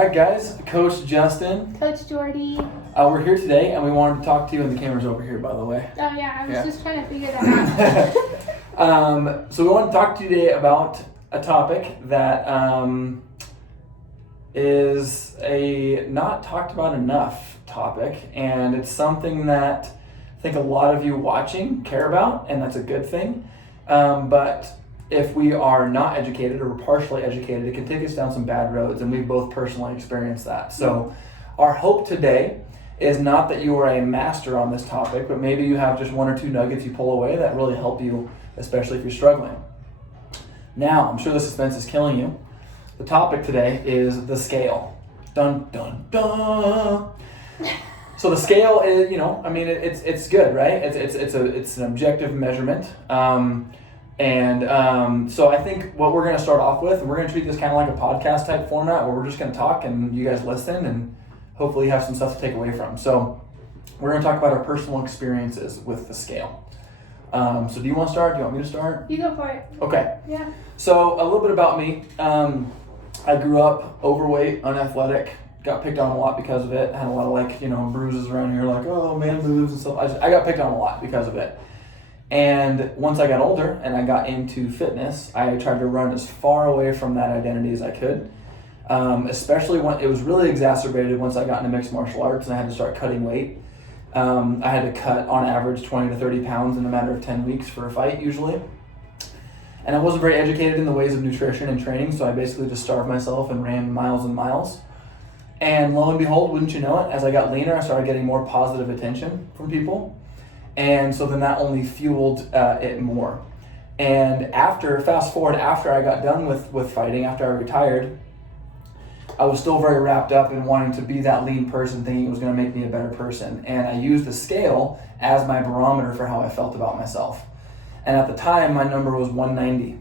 All right, guys. Coach Justin. Coach Jordy. We're here today, and we wanted to talk to you, and the camera's over here, by the way. Oh, yeah. I was just trying to figure that out. So we want to talk to you today about a topic that is a not talked about enough topic, and it's something that I think a lot of you watching care about, and that's a good thing. But if we are not educated or partially educated, it can take us down some bad roads, and we've both personally experienced that. So our hope today is not that you are a master on this topic, but maybe you have just one or two nuggets you pull away that really help you, especially if you're struggling. Now, I'm sure the suspense is killing you. The topic today is the scale. Dun, dun, dun. So the scale is, it's good, right? It's an objective measurement. So I think what we're going to start off with, and we're going to treat this kind of like a podcast type format where we're just going to talk and you guys listen and hopefully have some stuff to take away from. So we're going to talk about our personal experiences with the scale. So do you want to start? Do you want me to start? You go for it. Okay. Yeah. So a little bit about me. I grew up overweight, unathletic, got picked on a lot because of it. Had a lot of bruises around here, like, oh, man boobs and stuff. I got picked on a lot because of it. And once I got older and I got into fitness, I tried to run as far away from that identity as I could. Especially when it was really exacerbated once I got into mixed martial arts and I had to start cutting weight. I had to cut on average 20 to 30 pounds in a matter of 10 weeks for a fight usually. And I wasn't very educated in the ways of nutrition and training, so I basically just starved myself and ran miles and miles. And lo and behold, wouldn't you know it, as I got leaner, I started getting more positive attention from people. And so then that only fueled it more. And fast forward after I got done with fighting, after I retired, I was still very wrapped up in wanting to be that lean person, thinking it was going to make me a better person. And I used the scale as my barometer for how I felt about myself. And at the time, my number was 190.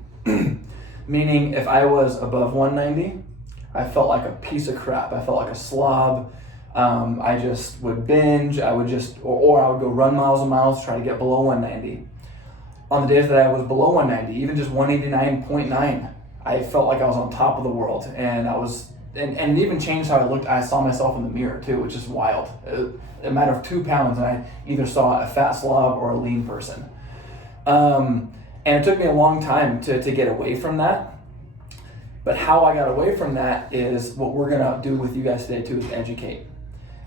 Meaning if I was above 190, I felt like a piece of crap. I felt like a slob. I just would binge. I would or I would go run miles and miles to try to get below 190. On the days that I was below 190, even just 189.9, I felt like I was on top of the world. And and it even changed how I looked. I saw myself in the mirror too, which is wild. A matter of 2 pounds, and I either saw a fat slob or a lean person. And it took me a long time to get away from that. But how I got away from that is what we're going to do with you guys today too, is educate.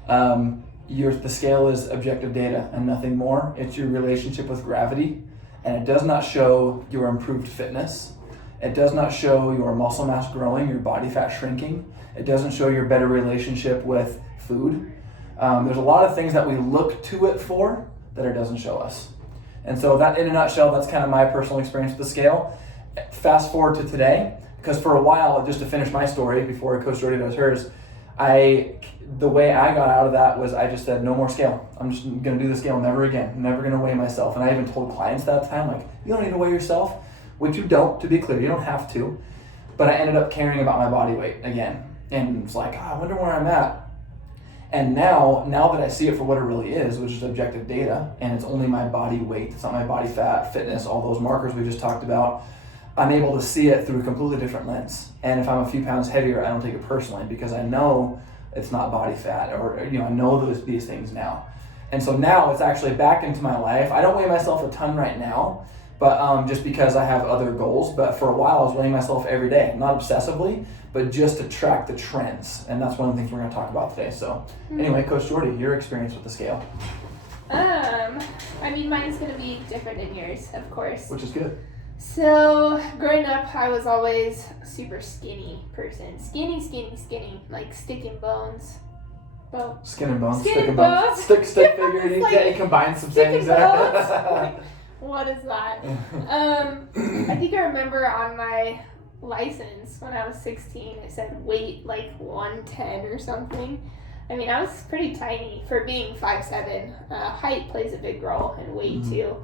The scale is objective data and nothing more. It's your relationship with gravity, and it does not show your improved fitness. It does not show your muscle mass growing, your body fat shrinking. It doesn't show your better relationship with food. There's a lot of things that we look to it for that it doesn't show us. And so that, in a nutshell, that's kind of my personal experience with the scale. Fast forward to today, because for a while, just to finish my story before Coach Jordy does hers, the way I got out of that was I just said, no more scale. I'm just going to do the scale never again. I'm never going to weigh myself. And I even told clients that time, like, you don't need to weigh yourself, which you don't, to be clear. You don't have to. But I ended up caring about my body weight again. And it's like, I wonder where I'm at. And now that I see it for what it really is, which is objective data, and it's only my body weight, it's not my body fat, fitness, all those markers we just talked about, I'm able to see it through a completely different lens. And if I'm a few pounds heavier, I don't take it personally because I know it's not body fat, or I know these things now. And so now it's actually back into my life. I don't weigh myself a ton right now, but just because I have other goals. But for a while, I was weighing myself every day, not obsessively, but just to track the trends. And that's one of the things we're going to talk about today. So anyway, Coach Jordy, your experience with the scale. Mine's going to be different than yours, of course. Which is good. So growing up, I was always a super skinny person. Skinny, like stick and bones. Skin and bones. Stick and bones. Stick figure. You combine some things. What is that? I think I remember on my license when I was 16, it said weight like 110 or something. I was pretty tiny for being 5'7". Height plays a big role in weight too.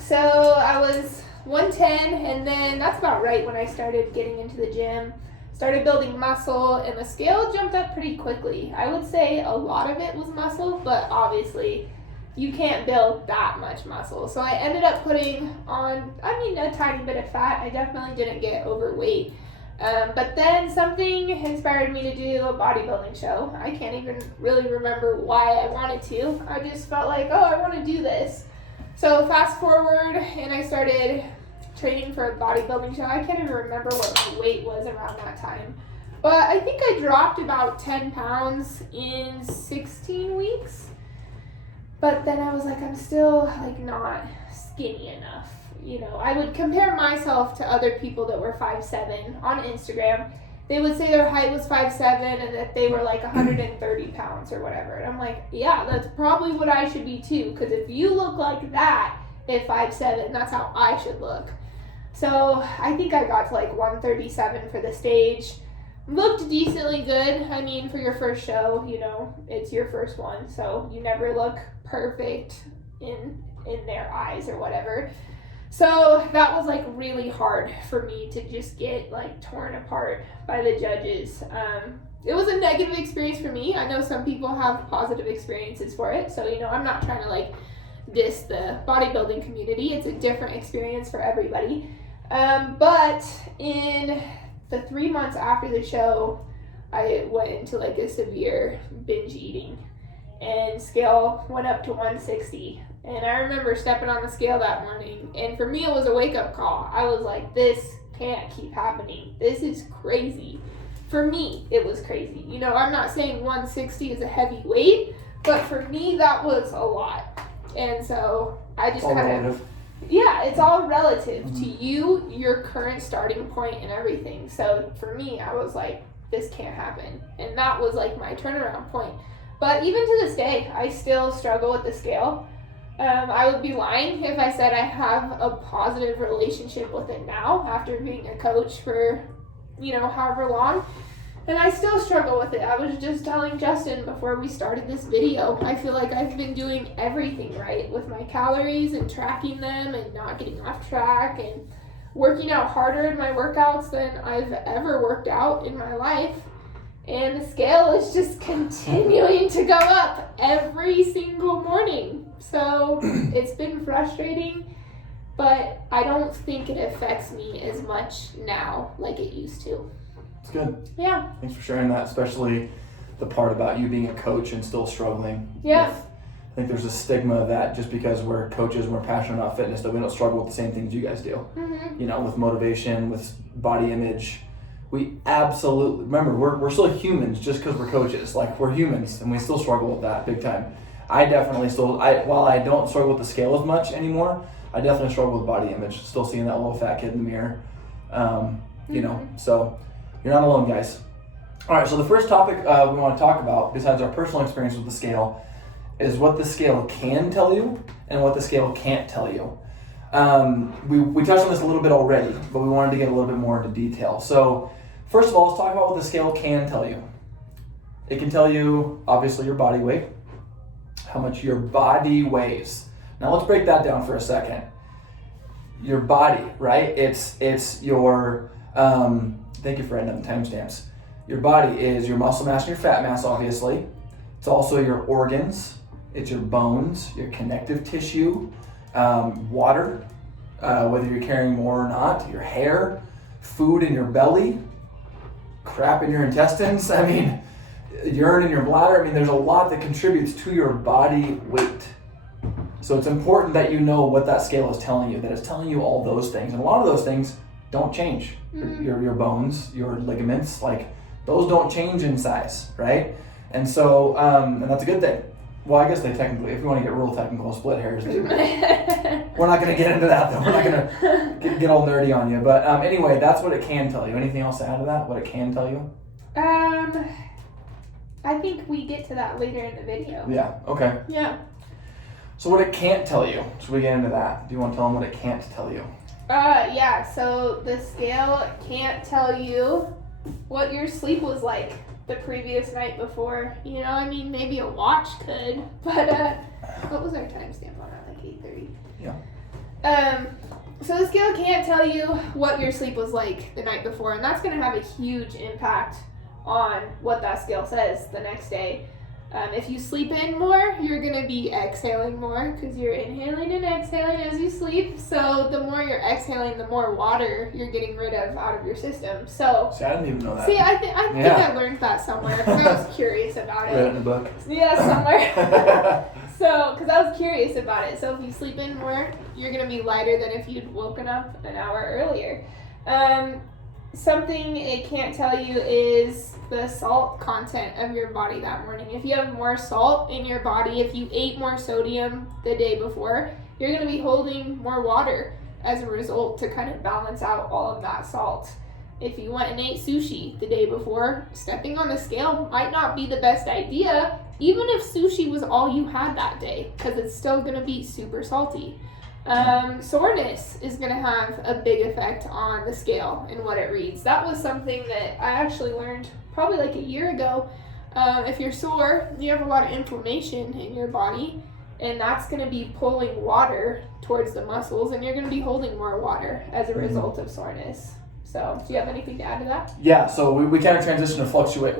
So I was 110, and then that's about right when I started getting into the gym, started building muscle, and the scale jumped up pretty quickly. I would say a lot of it was muscle, but obviously you can't build that much muscle. So I ended up putting on, a tiny bit of fat. I definitely didn't get overweight. But then something inspired me to do a bodybuilding show. I can't even really remember why I wanted to. I just felt like, oh, I want to do this. So fast forward, and I started training for a bodybuilding show. I can't even remember what my weight was around that time. But I think I dropped about 10 pounds in 16 weeks. But then I was like, I'm still like not skinny enough. You know, I would compare myself to other people that were 5'7" on Instagram. They would say their height was 5'7" and that they were like 130 pounds or whatever. And I'm like, yeah, that's probably what I should be too. Because if you look like that at 5'7", that's how I should look. So I think I got to like 137 for the stage. Looked decently good. I mean, for your first show, you know, it's your first one. So you never look perfect in their eyes or whatever. So that was like really hard for me to just get like torn apart by the judges. It was a negative experience for me. I know some people have positive experiences for it. So, you know, I'm not trying to like diss the bodybuilding community. It's a different experience for everybody. But in the 3 months after the show, I went into like a severe binge eating, and scale went up to 160. And I remember stepping on the scale that morning, and for me it was a wake-up call. I was like, this can't keep happening. This is crazy. For me, it was crazy. You know, I'm not saying 160 is a heavy weight, but for me that was a lot. And so I just kind of, yeah, it's all relative to you, your current starting point and everything. So for me, I was like, this can't happen. And that was like my turnaround point. But even to this day, I still struggle with the scale. I would be lying if I said I have a positive relationship with it now after being a coach for, you know, however long. And I still struggle with it. I was just telling Justin before we started this video, I feel like I've been doing everything right with my calories and tracking them and not getting off track and working out harder in my workouts than I've ever worked out in my life. And the scale is just continuing to go up every single morning. So it's been frustrating, but I don't think it affects me as much now like it used to. It's good. Yeah. Thanks for sharing that, especially the part about you being a coach and still struggling. Yeah. I think there's a stigma that just because we're coaches and we're passionate about fitness that we don't struggle with the same things you guys do. Mm-hmm. You know, with motivation, with body image. We absolutely, remember, we're still humans just because we're coaches. Like, we're humans and we still struggle with that big time. I definitely still, while I don't struggle with the scale as much anymore, I definitely struggle with body image. Still seeing that little fat kid in the mirror. You know, so you're not alone, guys. All right, so the first topic we want to talk about, besides our personal experience with the scale, is what the scale can tell you and what the scale can't tell you. We touched on this a little bit already, but we wanted to get a little bit more into detail. So first of all, let's talk about what the scale can tell you. It can tell you, obviously, your body weight, how much your body weighs. Now let's break that down for a second. Your body, right? It's your, thank you for writing down the timestamps. Your body is your muscle mass and your fat mass, obviously. It's also your organs. It's your bones, your connective tissue, water, whether you're carrying more or not, your hair, food in your belly, crap in your intestines, urine in your bladder. There's a lot that contributes to your body weight. So it's important that you know what that scale is telling you, that it's telling you all those things. And a lot of those things don't change. Mm-hmm. Your bones, your ligaments, like those don't change in size, right? And so, and that's a good thing. Well, I guess they technically, if you want to get real technical, split hairs. We're not going to get into that, though. We're not going to get all nerdy on you. But anyway, that's what it can tell you. Anything else to add to that? What it can tell you? I think we get to that later in the video. Yeah, okay. Yeah. So what it can't tell you, should we get into that? Do you want to tell them what it can't tell you? Yeah, so the scale can't tell you what your sleep was like the previous night before. You know, maybe a watch could, but what was our timestamp on that? Like 8:30? Yeah. So the scale can't tell you what your sleep was like the night before, and that's going to have a huge impact on what that scale says the next day. If you sleep in more, you're going to be exhaling more because you're inhaling and exhaling as you sleep. So the more you're exhaling, the more water you're getting rid of out of your system. So See, I didn't even know that. See, I think I learned that somewhere because I was curious about it. Read it in a book. Yeah, somewhere. So, because I was curious about it. So if you sleep in more, you're going to be lighter than if you'd woken up an hour earlier. Something it can't tell you is the salt content of your body that morning. If you have more salt in your body, if you ate more sodium the day before, you're going to be holding more water as a result to kind of balance out all of that salt. If you went and ate sushi the day before, stepping on the scale might not be the best idea, even if sushi was all you had that day, because it's still going to be super salty. Soreness is going to have a big effect on the scale and what it reads. That was something that I actually learned probably like a year ago. If you're sore, you have a lot of inflammation in your body, and that's going to be pulling water towards the muscles, and you're going to be holding more water as a result of soreness. So, do you have anything to add to that? Yeah, so we kind of transition to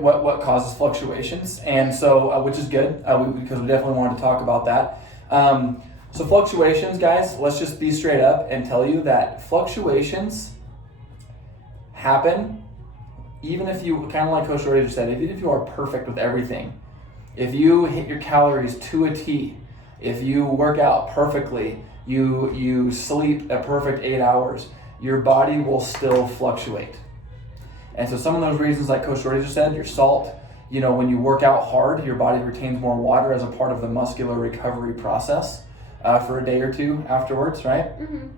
what causes fluctuations, and so which is good because we definitely wanted to talk about that. So fluctuations, guys, let's just be straight up and tell you that fluctuations happen even if you, kind of like Coach Shorty just said, even if you are perfect with everything. If you hit your calories to a T, if you work out perfectly, you sleep a perfect 8 hours, your body will still fluctuate. And so some of those reasons, like Coach Shorty just said, your salt, when you work out hard, your body retains more water as a part of the muscular recovery process for a day or two afterwards, right? Mm-hmm.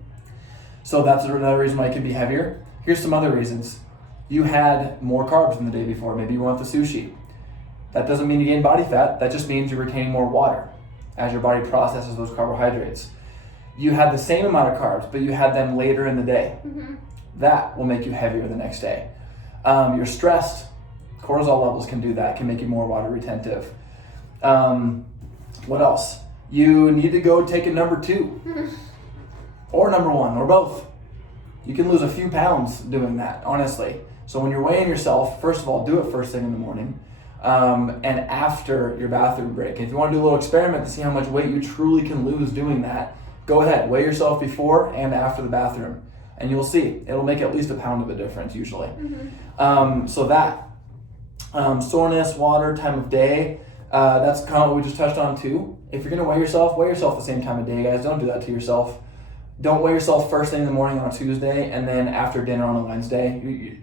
So that's another reason why it can be heavier. Here's some other reasons. You had more carbs than the day before. Maybe you went with the sushi. That doesn't mean you gain body fat. That just means you're retaining more water as your body processes those carbohydrates. You had the same amount of carbs, but you had them later in the day. Mm-hmm. That will make you heavier the next day. You're stressed. Cortisol levels can do that. Can make you more water retentive. What else? You need to go take a number 2 or number 1 or both. You can lose a few pounds doing that, honestly. So when you're weighing yourself, first of all, do it first thing in the morning and after your bathroom break. If you want to do a little experiment to see how much weight you truly can lose doing that, go ahead, weigh yourself before and after the bathroom, and you'll see. It'll make at least a pound of a difference usually. Mm-hmm. So that, soreness, water, time of day, that's kind of what we just touched on too. If you're going to weigh yourself the same time of day, guys. Don't do that to yourself. Don't weigh yourself first thing in the morning on a Tuesday and then after dinner on a Wednesday.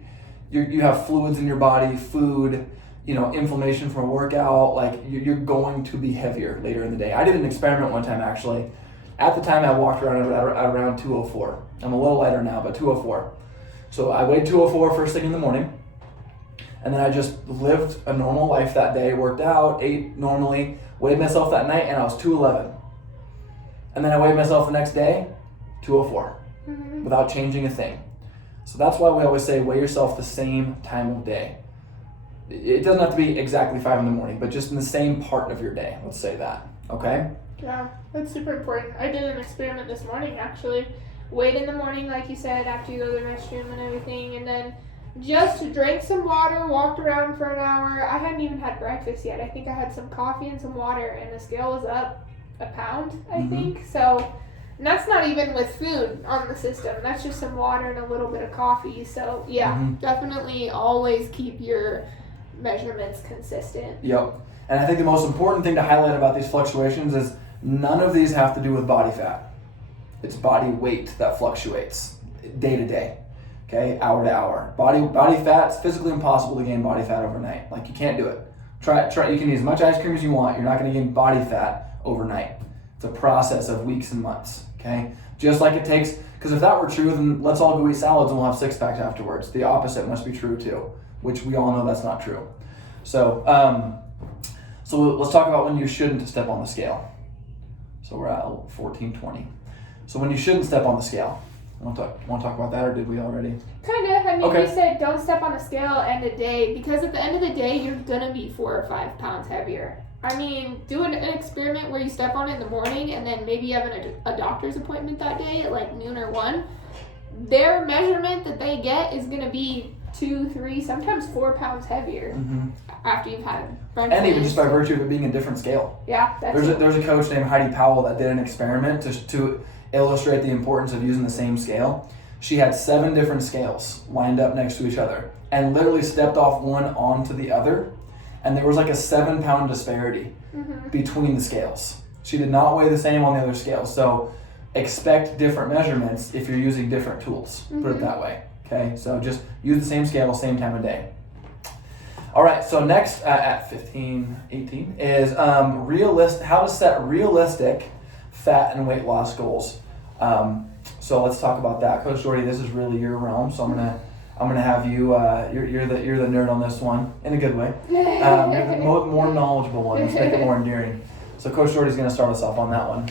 You have fluids in your body, food, inflammation from a workout. Like you're going to be heavier later in the day. I did an experiment one time actually. At the time I walked around at around 204. I'm a little lighter now, but 204. So I weighed 204 first thing in the morning. And then I just lived a normal life that day, worked out, ate normally, weighed myself that night, and I was 211. And then I weighed myself the next day, 204, without changing a thing. So that's why we always say weigh yourself the same time of day. It doesn't have to be exactly 5 in the morning, but just in the same part of your day. Let's say that, okay? Yeah, that's super important. I did an experiment this morning, actually. Weighed in the morning, like you said, after you go to the restroom and everything, and then just drank some water, walked around for an hour. I hadn't even had breakfast yet. I think I had some coffee and some water, and the scale was up a pound, I think. So, and that's not even with food on the system. That's just some water and a little bit of coffee. So, yeah, definitely always keep your measurements consistent. Yep. And I think the most important thing to highlight about these fluctuations is none of these have to do with body fat. It's body weight that fluctuates day to day. Okay, hour to hour. Body fat, it's physically impossible to gain body fat overnight. Like you can't do it. Try. You can eat as much ice cream as you want. You're not going to gain body fat overnight. It's a process of weeks and months. Okay, just like it takes. Because if that were true, then let's all go eat salads and we'll have 6-packs afterwards. The opposite must be true too, which we all know that's not true. So, so let's talk about when you shouldn't step on the scale. So we're at 14:20. So when you shouldn't step on the scale. Want to talk about that, or did we already? Kind of. I mean, we said don't step on the scale end of day, because at the end of the day, you're going to be 4 or 5 pounds heavier. I mean, do an experiment where you step on it in the morning, and then maybe you have a doctor's appointment that day at like noon or 1. Their measurement that they get is going to be 2, 3, sometimes 4 pounds heavier after you've had breakfast. And even just by virtue of it being a different scale. Yeah, that's There's a coach named Heidi Powell that did an experiment to illustrate the importance of using the same scale. She had 7 different scales lined up next to each other and literally stepped off one onto the other, and there was like a 7-pound disparity between the scales. She did not weigh the same on the other scales, so expect different measurements if you're using different tools, put it that way. Okay, so just use the same scale, same time of day. All right, so next at 18 is how to set realistic fat and weight loss goals. So let's talk about that, Coach Jordy. This is really your realm, so I'm gonna have you. You're the nerd on this one in a good way. You're the more knowledgeable one. Let's make it more endearing. So Coach Jordy's gonna start us off on that one.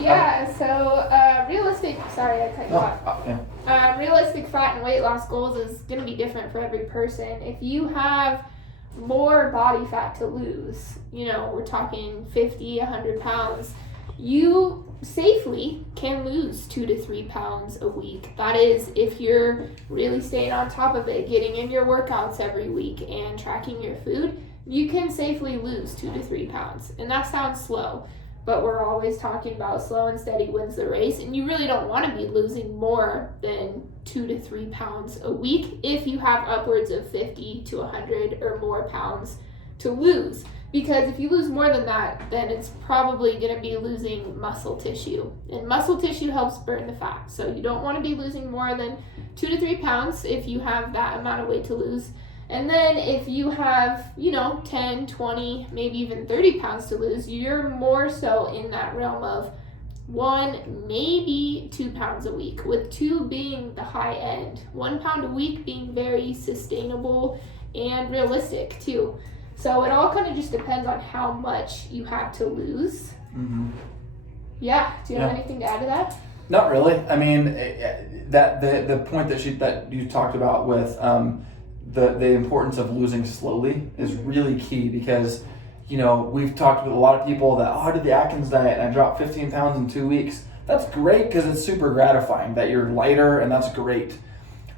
Yeah. So realistic. Sorry, I cut you off. Yeah. Realistic fat and weight loss goals is gonna be different for every person. If you have more body fat to lose, we're talking 50, 100 pounds, you safely can lose 2 to 3 pounds a week. That is, if you're really staying on top of it, getting in your workouts every week and tracking your food, you can safely lose 2 to 3 pounds. And that sounds slow, but we're always talking about slow and steady wins the race, and you really don't want to be losing more than 2 to 3 pounds a week if you have upwards of 50 to 100 or more pounds to lose. Because if you lose more than that, then it's probably going to be losing muscle tissue. And muscle tissue helps burn the fat. So you don't want to be losing more than 2 to 3 pounds if you have that amount of weight to lose. And then if you have, 10, 20, maybe even 30 pounds to lose, you're more so in that realm of 1, maybe 2 pounds a week, with 2 being the high end. 1 pound a week being very sustainable and realistic too. So it all kind of just depends on how much you have to lose. Yeah. Do you have anything to add to that? Not really. I mean, that the point that you talked about with the importance of losing slowly is really key, because we've talked with a lot of people that, I did the Atkins diet and I dropped 15 pounds in 2 weeks. That's great because it's super gratifying that you're lighter, and that's great.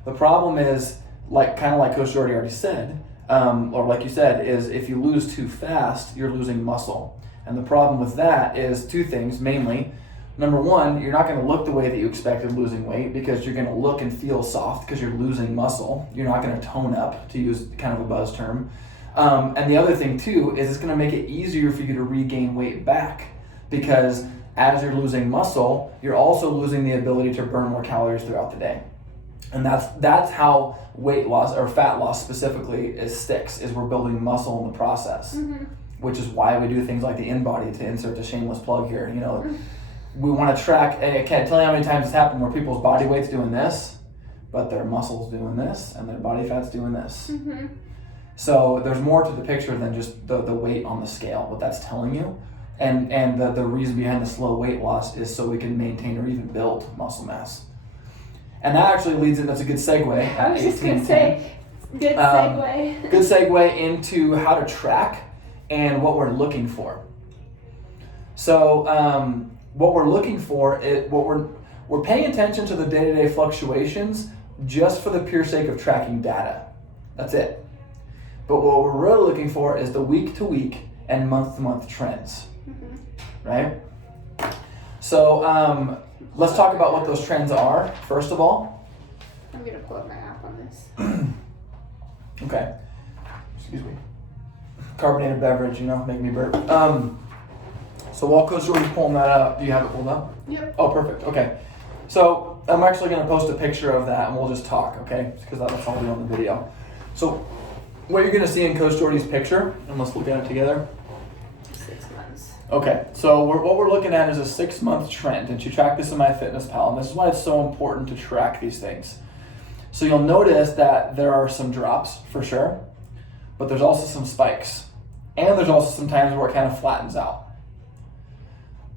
The problem is, kind of like Coach Jordy already said, or like you said, is if you lose too fast, you're losing muscle. And the problem with that is 2 things mainly. Number 1, you're not going to look the way that you expected losing weight, because you're going to look and feel soft because you're losing muscle. You're not going to tone up, to use kind of a buzz term. And the other thing too is it's going to make it easier for you to regain weight back, because as you're losing muscle, you're also losing the ability to burn more calories throughout the day. And that's how weight loss, or fat loss specifically, sticks, is we're building muscle in the process, which is why we do things like the InBody, to insert a shameless plug here. We want to track, and I can't tell you how many times it's happened where people's body weight's doing this, but their muscle's doing this, and their body fat's doing this. So there's more to the picture than just the weight on the scale, what that's telling you. And the reason behind the slow weight loss is so we can maintain or even build muscle mass. And that actually leads in, that's a good segue. I was just going to say, good segue. Good segue into how to track and what we're looking for. So what we're looking for, we're paying attention to the day-to-day fluctuations just for the pure sake of tracking data. That's it. But what we're really looking for is the week-to-week and month-to-month trends, right? So let's talk about what those trends are, first of all. I'm going to pull up my app on this. Okay. Excuse me. Carbonated beverage, make me burp. So while Coach Jordy's pulling that up, do you have it pulled up? Yep. Oh, perfect. Okay. So I'm actually going to post a picture of that, and we'll just talk, okay? Because that's all we do on the video. So what you're going to see in Coach Jordy's picture, and let's look at it together. 6 months. Okay, so what we're looking at is a 6-month trend, and she tracked this in MyFitnessPal, and this is why it's so important to track these things. So you'll notice that there are some drops for sure, but there's also some spikes, and there's also some times where it kind of flattens out.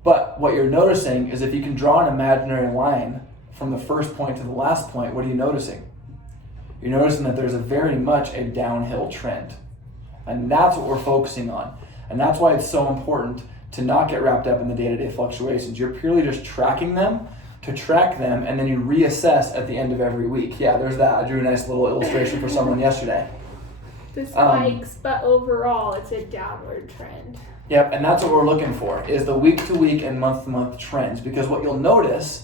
But what you're noticing is, if you can draw an imaginary line from the first point to the last point, what are you noticing? You're noticing that there's very much a downhill trend, and that's what we're focusing on. And that's why it's so important to not get wrapped up in the day-to-day fluctuations. You're purely just tracking them to track them, and then you reassess at the end of every week. Yeah, there's that. I drew a nice little illustration for someone yesterday. The spikes, but overall it's a downward trend. Yep, and that's what we're looking for, is the week-to-week and month-to-month trends. Because what you'll notice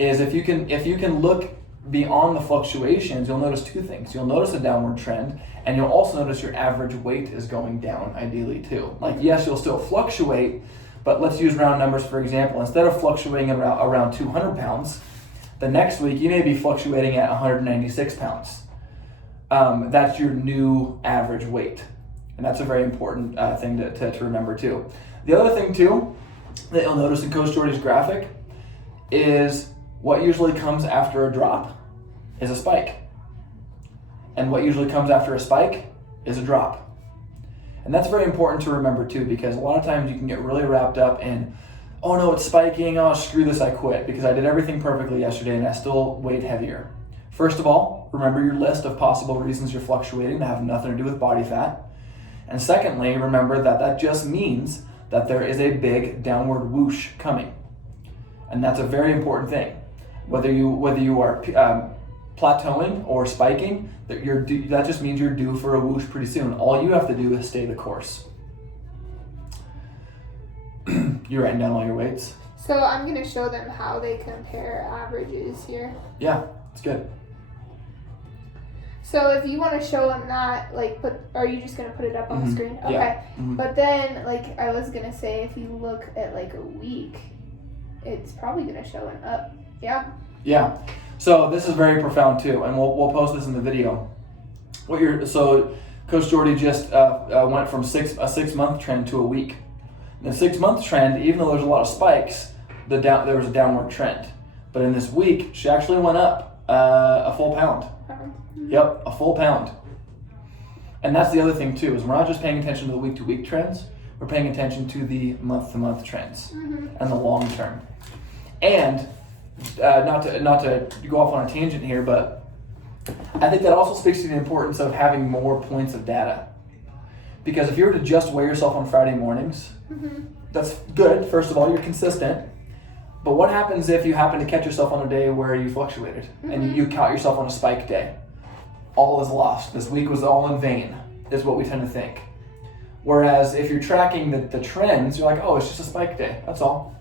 is if you can look beyond the fluctuations, you'll notice two things. You'll notice a downward trend, and you'll also notice your average weight is going down, ideally too. Like, yes, you'll still fluctuate, but let's use round numbers for example. Instead of fluctuating around 200 pounds, the next week you may be fluctuating at 196 pounds. That's your new average weight. And that's a very important thing to remember too. The other thing too that you'll notice in Coach Jordy's graphic is what usually comes after a drop is a spike. And what usually comes after a spike is a drop. And that's very important to remember too, because a lot of times you can get really wrapped up in, oh no, it's spiking, oh screw this, I quit because I did everything perfectly yesterday and I still weighed heavier. First of all, remember your list of possible reasons you're fluctuating that have nothing to do with body fat. And secondly, remember that just means that there is a big downward whoosh coming. And that's a very important thing. Whether you are plateauing or spiking, that just means you're due for a whoosh pretty soon. All you have to do is stay the course. You're writing down all your weights? So I'm going to show them how they compare averages here. Yeah, it's good. So if you want to show them that, are you just going to put it up on the screen? Okay. Yeah. Mm-hmm. But then, I was going to say, if you look at a week, it's probably going to show an up. Yeah. Yeah. So this is very profound too, and we'll post this in the video. So Coach Jordy just went from a 6-month trend to a week. In the 6-month trend, even though there's a lot of spikes, there was a downward trend. But in this week, she actually went up a full pound. Yep, a full pound. And that's the other thing too, is we're not just paying attention to the week-to-week trends, we're paying attention to the month-to-month trends and the long term. And not to go off on a tangent here, but I think that also speaks to the importance of having more points of data. Because if you were to just weigh yourself on Friday mornings, that's good. First of all, you're consistent. But what happens if you happen to catch yourself on a day where you fluctuated and you caught yourself on a spike day? All is lost. This week was all in vain, is what we tend to think. Whereas if you're tracking the trends, you're like, oh, it's just a spike day. That's all.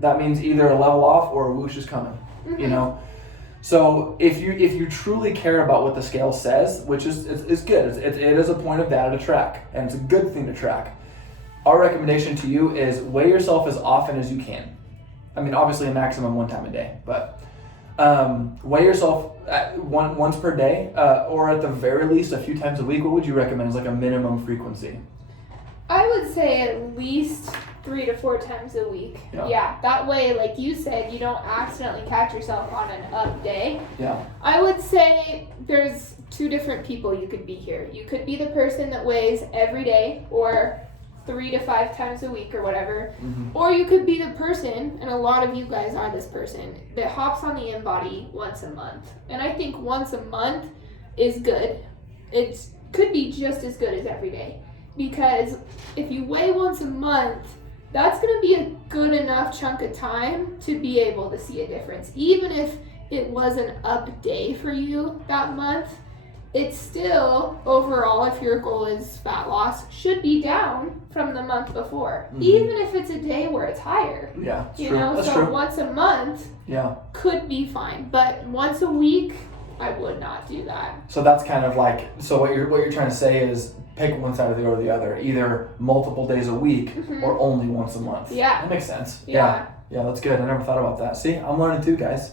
That means either a level off or a whoosh is coming, you know? So if you truly care about what the scale says, which is good, it is a point of data to track, and it's a good thing to track. Our recommendation to you is weigh yourself as often as you can. I mean, obviously a maximum one time a day, but weigh yourself once per day, or at the very least a few times a week. What would you recommend as a minimum frequency? I would say at least 3 to 4 times a week. Yeah. That way, like you said, you don't accidentally catch yourself on an up day. Yeah. I would say there's 2 different people you could be here. You could be the person that weighs every day or 3 to 5 times a week or whatever. Or you could be the person, and a lot of you guys are this person, that hops on the InBody once a month. And I think once a month is good. It could be just as good as every day. Because if you weigh once a month, that's going to be a good enough chunk of time to be able to see a difference. Even if it was an up day for you that month, it's still, overall, if your goal is fat loss, should be down from the month before. Even if it's a day where it's higher. Yeah, you true. know, That's so true. Once a month could be fine. But once a week, I would not do that. So that's kind of so what you're trying to say is pick one side or the other, either multiple days a week or only once a month. Yeah. That makes sense. Yeah. Yeah, that's good. I never thought about that. See, I'm learning too, guys.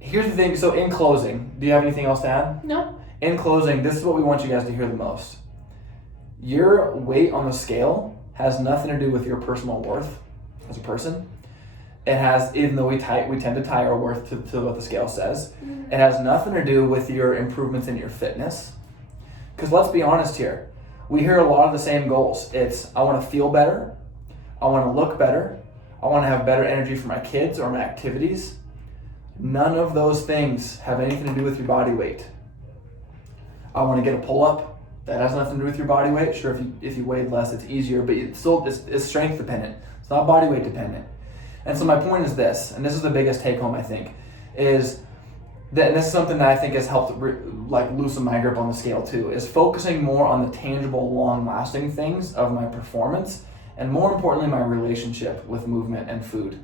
Here's the thing. So in closing, do you have anything else to add? No. In closing, this is what we want you guys to hear the most. Your weight on the scale has nothing to do with your personal worth as a person. It has, even though we tend to tie our worth to what the scale says, it has nothing to do with your improvements in your fitness. Because let's be honest here, we hear a lot of the same goals. It's, I want to feel better, I want to look better, I want to have better energy for my kids or my activities. None of those things have anything to do with your body weight. I want to get a pull-up. That has nothing to do with your body weight. Sure, if you weighed less, it's easier, but it's strength dependent. It's not body weight dependent. And so my point is this, and this is the biggest take home I think, is that, and this is something that I think has helped loosen my grip on the scale too, is focusing more on the tangible, long-lasting things of my performance, and more importantly, my relationship with movement and food.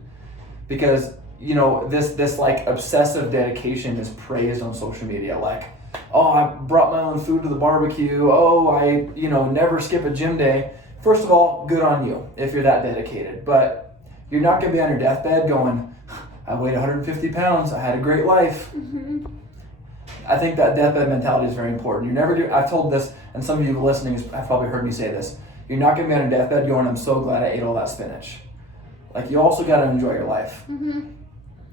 Because, you know, this like obsessive dedication is praised on social media, like, oh, I brought my own food to the barbecue, oh, I, you know, never skip a gym day. First of all, good on you if you're that dedicated, but you're not going to be on your deathbed going, I weighed 150 pounds, I had a great life. Mm-hmm. I think that deathbed mentality is very important. I've told this, and some of you listening have probably heard me say this, you're not going to be on your deathbed going, I'm so glad I ate all that spinach. Like, you also got to enjoy your life. Mm-hmm.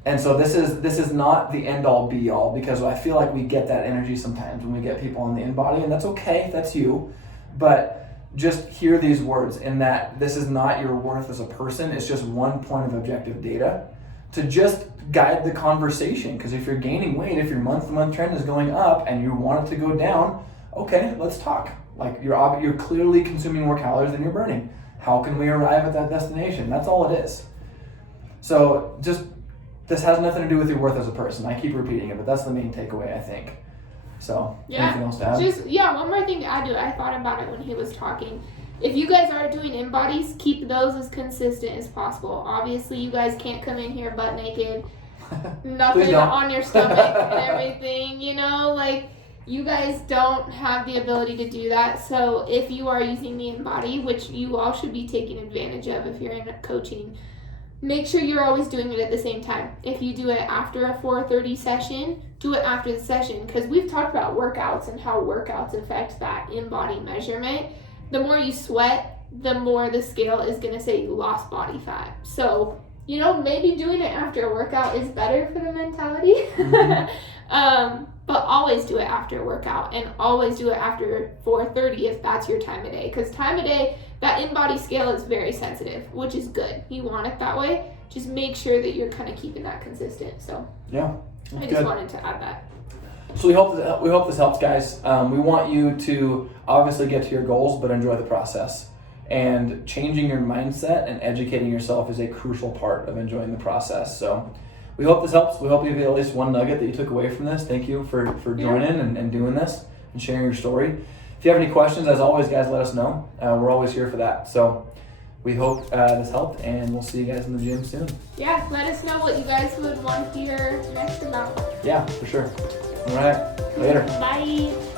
And so this is not the end all be all, because I feel like we get that energy sometimes when we get people on the InBody, and that's okay, that's you. But just hear these words in that this is not your worth as a person, it's just one point of objective data to just guide the conversation. Because if you're gaining weight, if your month-to-month trend is going up and you want it to go down, okay, let's talk. Like, you're clearly consuming more calories than you're burning. How can we arrive at that destination? That's all it is. So this has nothing to do with your worth as a person. I keep repeating it, but that's the main takeaway, I think. So, anything else to add? One more thing to add to it. I thought about it when he was talking. If you guys are doing InBodies, keep those as consistent as possible. Obviously, you guys can't come in here butt naked, nothing on your stomach and everything, you know, like, you guys don't have the ability to do that. So if you are using the InBody, which you all should be taking advantage of if you're in coaching, make sure you're always doing it at the same time. If you do it after a 4:30 session, do it after the session, because we've talked about workouts and how workouts affect that InBody measurement. The more you sweat, the more the scale is going to say you lost body fat. So, you know, maybe doing it after a workout is better for the mentality. Mm-hmm. But always do it after a workout, and always do it after 4:30 if that's your time of day. Because time of day, that InBody scale is very sensitive, which is good. You want it that way. Just make sure that you're kind of keeping that consistent. So yeah, I just wanted to add that. So we hope this helps, guys. We want you to obviously get to your goals, but enjoy the process. And changing your mindset and educating yourself is a crucial part of enjoying the process. So we hope this helps. We hope you have at least one nugget that you took away from this. Thank you for joining and doing this and sharing your story. If you have any questions, as always, guys, let us know. We're always here for that. So we hope this helped, and we'll see you guys in the gym soon. Yeah, let us know what you guys would want to hear next about. Yeah, for sure. All right, later. Bye.